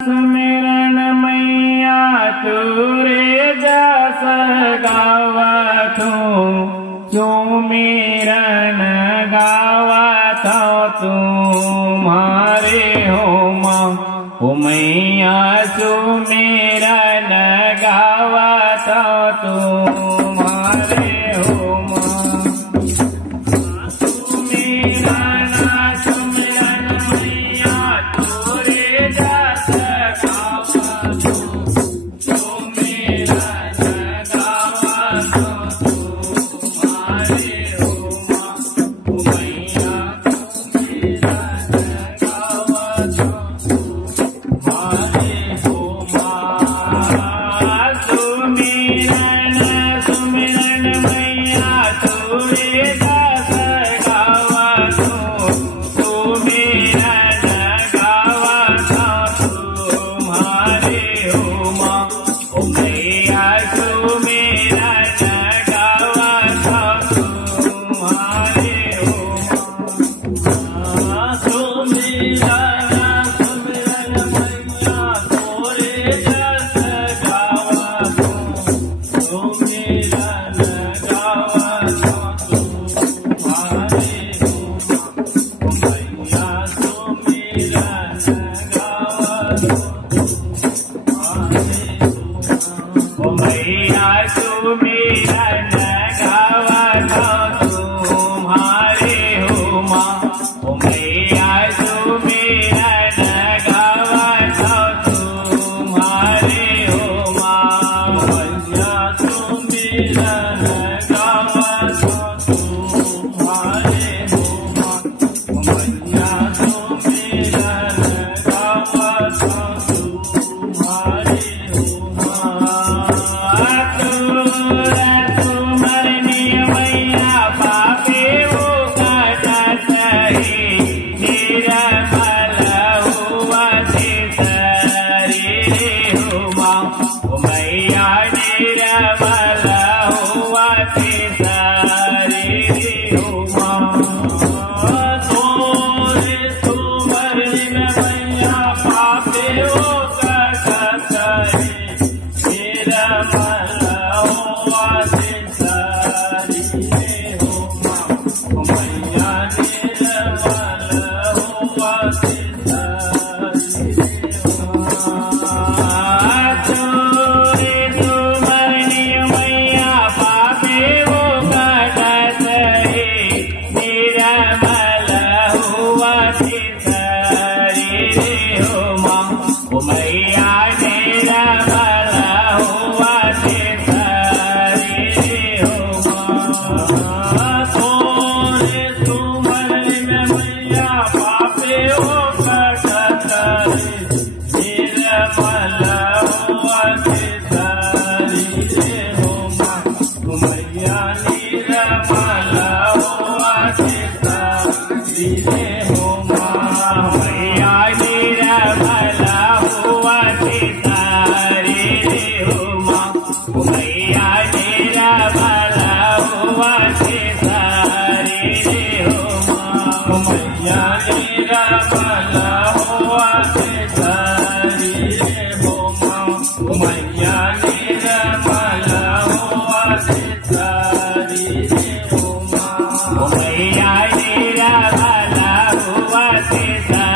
सुमिरन मैया तुरे जस गावथो सुमिरन गावत तुम्हारे हो माँ ओ मैया सुमिरन गावत तुम्हारे हो माँ सुमिरन सुमिरन मैया तुरे जस गावथो सुमिरन गावत तुम्हारे हो माँ ओ मैया सुमिरन गावत तुम्हारे हो माँ सुमिरन सुमिरन मैया तुरे जस गावथो सुमिरन गावत तुम्हारे हो माँ ओ मैया सुमिरन गावत तुम्हारे हो माँ सुमिरन सुमिरन मैया तोरे जस गावथो सुमिरन गावत तुम्हारे हो माँ ओ मैया सुमिरन गावत तुम्हारे हो माँ ओ मैया सुमिरन गावत तुम्हारे हो माँ ओ मैया सुमिरन गावत तुम्हारे हो माँ मैया सुमिरन गावत तुम्हारे हो माँ मैया सुमिरन गावत तुम्हारे हो माँ तुमरनी मैया पापे वो काटत है निर्मल हुआ शरीर हो माँ ओ मैया निर्मल हुआ शरीर हो माँ तोरे तुमरनी मैया पापे वो काटत है निर्मल हुआ शरीर हो माँ ओ मैया निर्मल हुआ शरीर हो माँ तोरे तुमरनी मैया पापे वो काटत है निर्मल हुआ शरीर हो माँ ओ मैया निर्मल हुआ शरीर हो माँ तोरे तुमरनी मैया पापे वो काटत है निर्मल हुआ शरीर हो माँ ओ मैया निर्मल हुआ शरीर हो माँ मैया निर्मल हुआ शरीर हो माँ ओ मैया निर्मल हुआ शरीर हो माँ ओ मैया निर्मल हुआ शरीर हो माँ ओ मैया निर्मल हुआ शरीर हो माँ ओ मैया निर्मल हुआ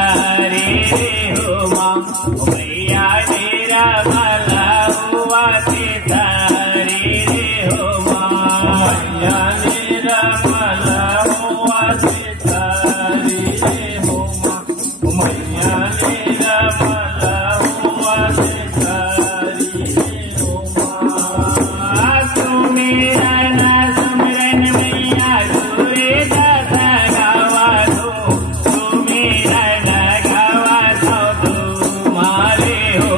शरीर हो माँ ओ मैया निर्मल हुआ शरीर हो माँ मैया निर्मल हुआ शरीर हो माँ ओ मैया निर्मल हुआ शरीर हो माँ सुमिरन सुमिरन मैया तुरे जस गावथो सुमिरन गावत तुम्हारे हो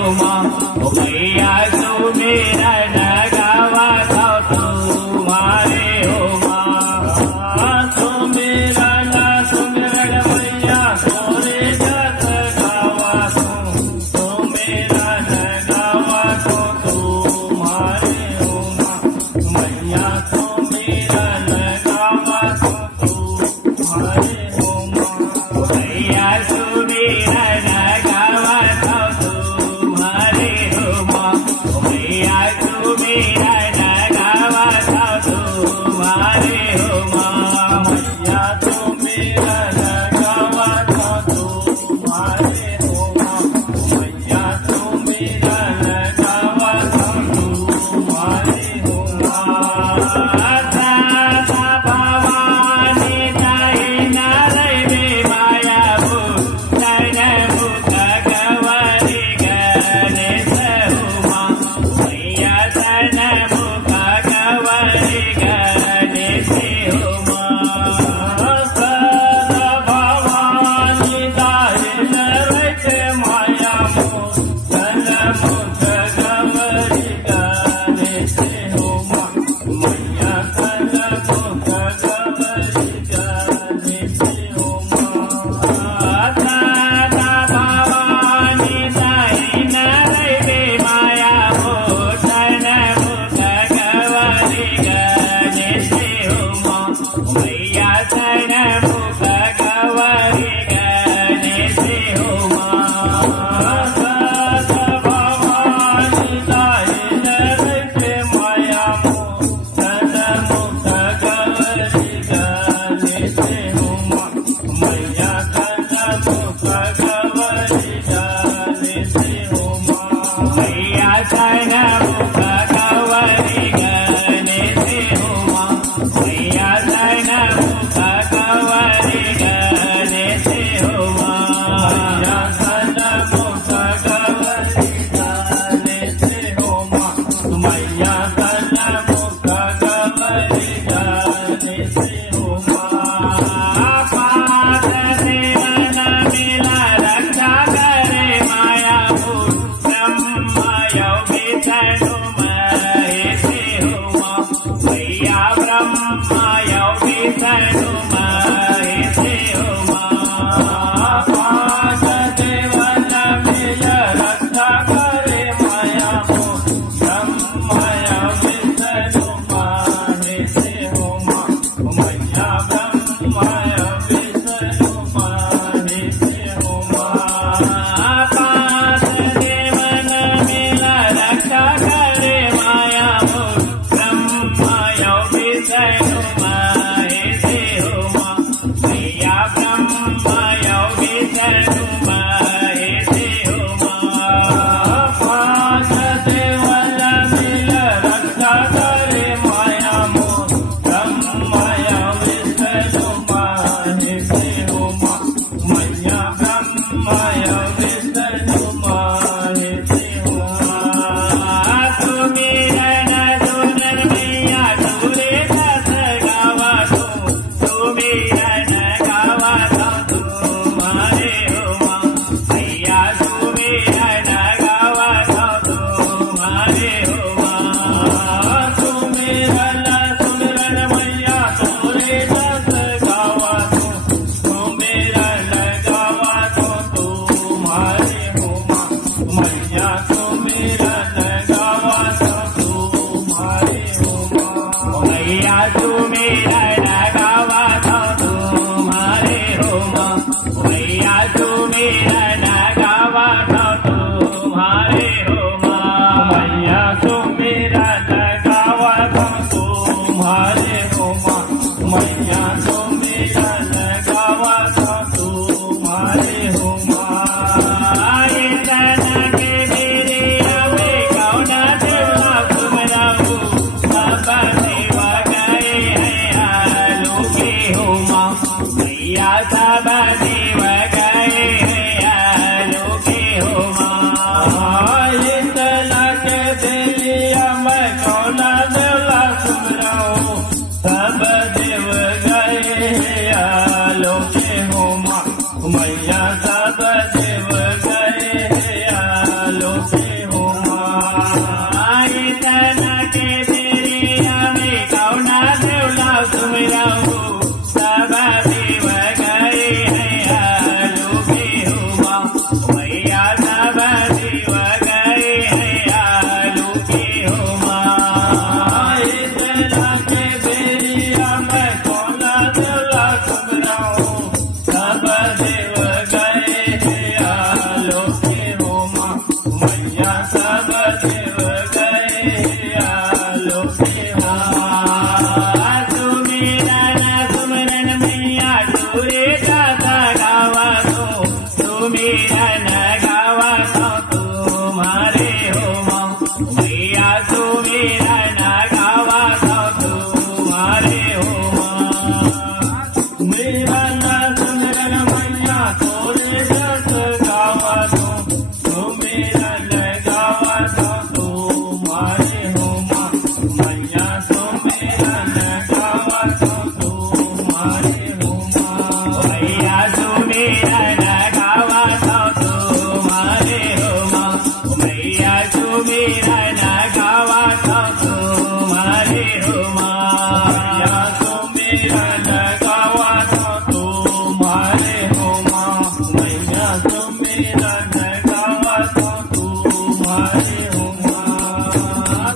मैया सुमिरन गावत तुम्हारे हो माँ। मैया सुमिरन गावत तुम्हारे हो माँ। मैया सुमिरन गावत तुम्हारे हो माँ।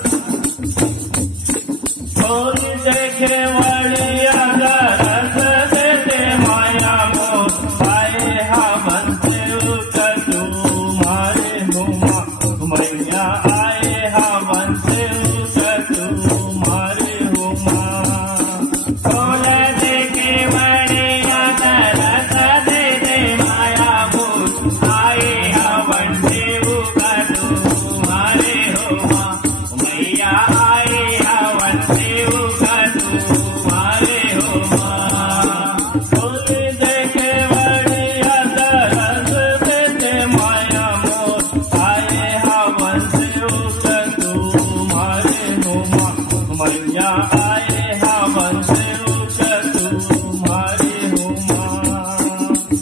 खोल देखे वड़िया दरस देते माया मोर आए हवन से उतर तुम्हारे हो माँ। मैया आए हवन से उतर तुम्हारे हो माँ। खोल देखे वड़िया दरस देते माया मोर आए हवन से उतर तुम्हारे हो माँ। मैया आए हवन से उतर तुम्हारे हो माँ। खोल देखे वड़िया दरस देते माया मोर आए हवन से उतर तुम्हारे हो माँ। मैया आए हवन से उतर तुम्हारे हो माँ।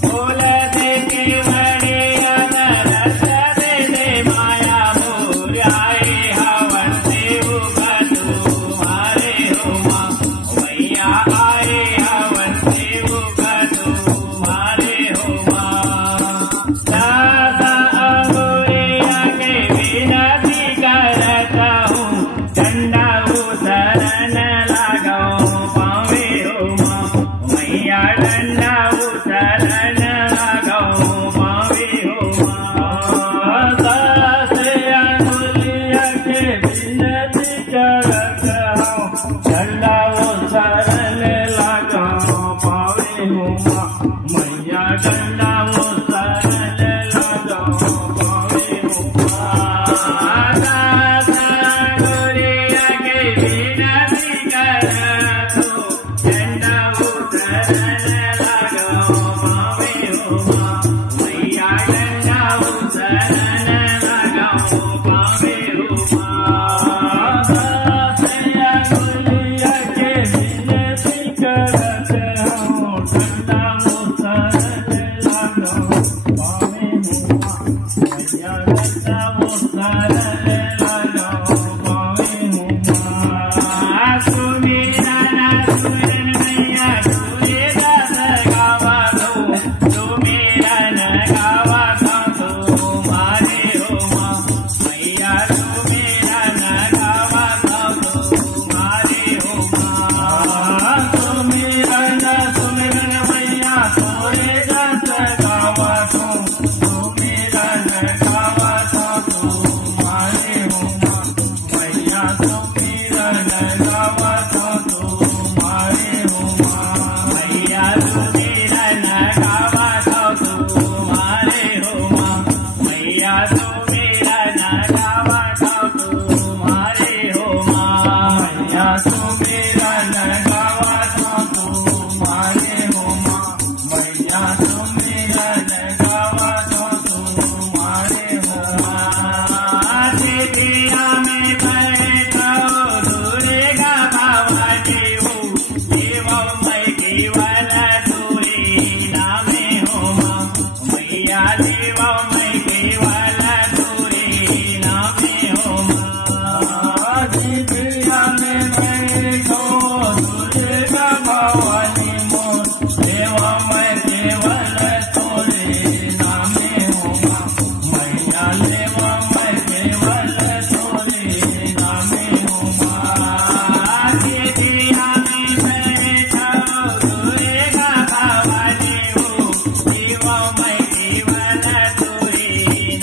खोल देखे वड़िया दरस देते माया मोर आए हवन से उतर तुम्हारे हो माँ। मैया आए हवन से उतर तुम्हारे हो माँ। दादा अहुरिया के विनती करता हूँ झंडा उतरन लगाओ पावे हो माँ। मैया डंडा उतरन लगाओ पावे हो माँ। दास अहुरिया के विनती करता हूँ झंडा उतरन लगाओ पावे हो माँ। मैया डंडा उतरन लगाओ पावे हो माँ। दास अहुरिया के विनती करता हूँ झंडा उतरन लगाओ पावे हो माँ। मैया डंडा उतरन लगाओ पावे हो माँ। दास अहुरिया के विनती करता हूँ झंडा उतरन लगाओ पावे हो माँ। मैया डंडा उतरन लगाओ पावे हो माँ। सुमिरन सुमिरन मैया तुझे दास गावा दो। सुमिरन गावा दो तुम्हारे हो माँ। मैया सुमिरन गावा दो तुम्हारे हो माँ। सुमिरन सुमिरन मैया तुझे दास गावा दो। सुमिरन गावा दो तुम्हारे हो माँ। मैया सुमिरन गावा दो तुम्हारे हो माँ। मैया सुमिरन गावा दो तुम्हारे हो माँ। मैया सुमिरन गावा दो तुम्हारे हो माँ। मैया सुमिरन गावा दो तुम्हारे हो माँ। मैया सुमिरन गावा दो तुम्हारे हो माँ। दिव्या में बैठो दुर्गा भवानी हो। देवो मैं केवल तुरी नामे हो माँ। मैया देवो मैं केवल तुरी नामे हो माँ। दिव्या में बैठो दुर्गा भवानी मोर। देवो मैं केवल तुरी नामे हो माँ। मैया देवो मैं केवल तुरी नामे हो माँ। दिव्या में बैठो दुर्गा भवानी हो। देवो मैं केवल तुरी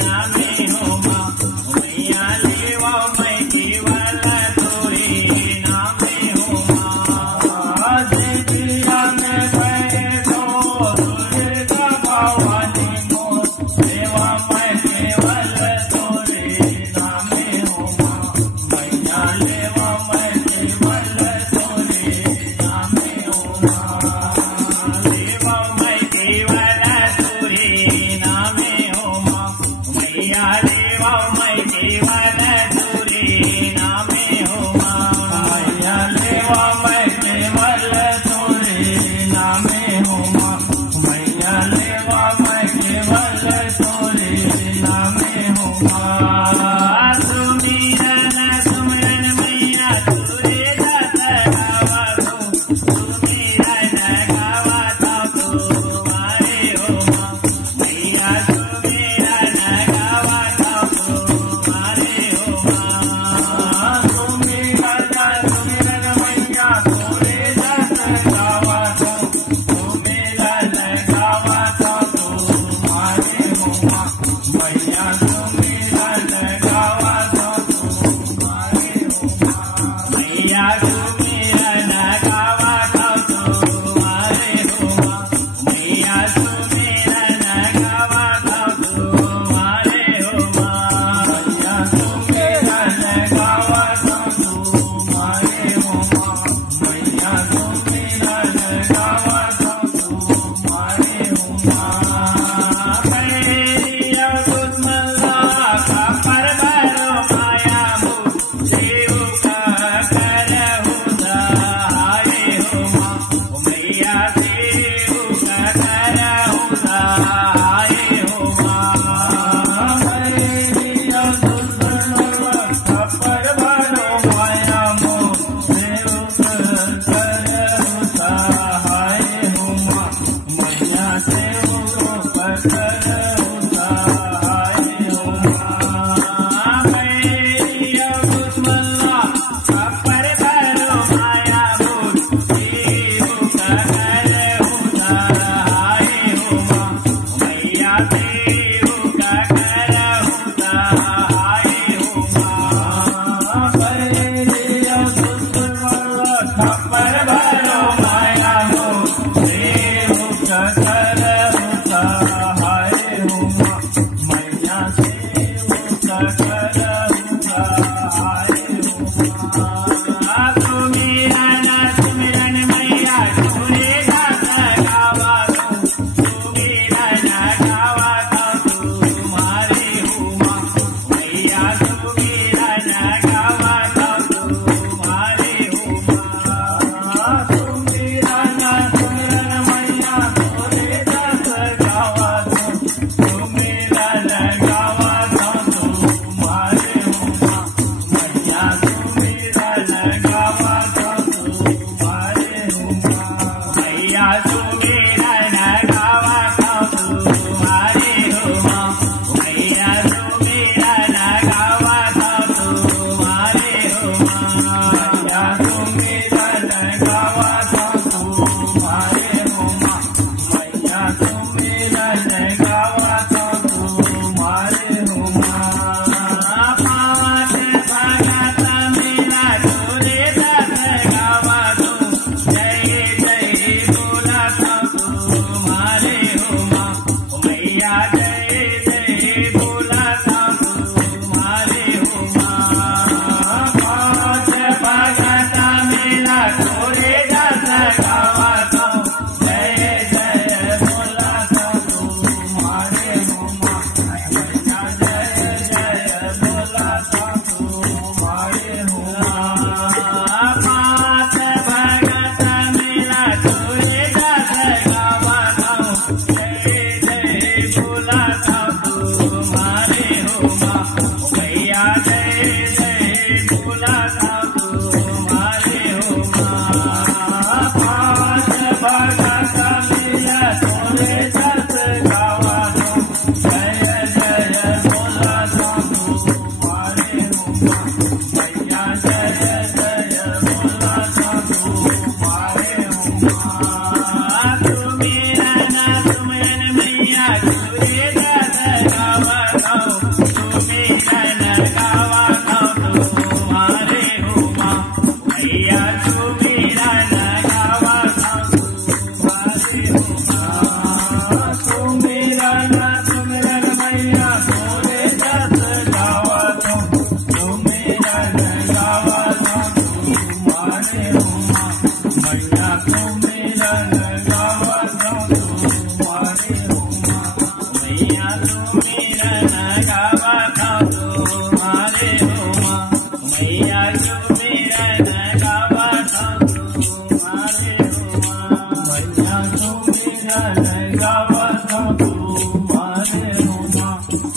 नामे हो माँ। मैया देवो मैं केवल तुरी नामे हो माँ। दिव्या में बैठो दुर्गा भवानी मोर। देवो मैं केवल तुरी नामे हो माँ। मैया देवो मैं केवल तुरी नामे हो माँ। देवो मैं केवल तुरी नामे हो माँ। मैया देवो मैं केवल तुरी नामे हो माँ। मैया देवो मैं केवल तुरी नामे हो माँ। मैया देवो मैं केवल तुरी नामे हो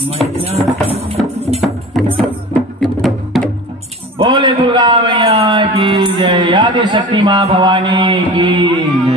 मैया आदिशक्ति माँ भवानी की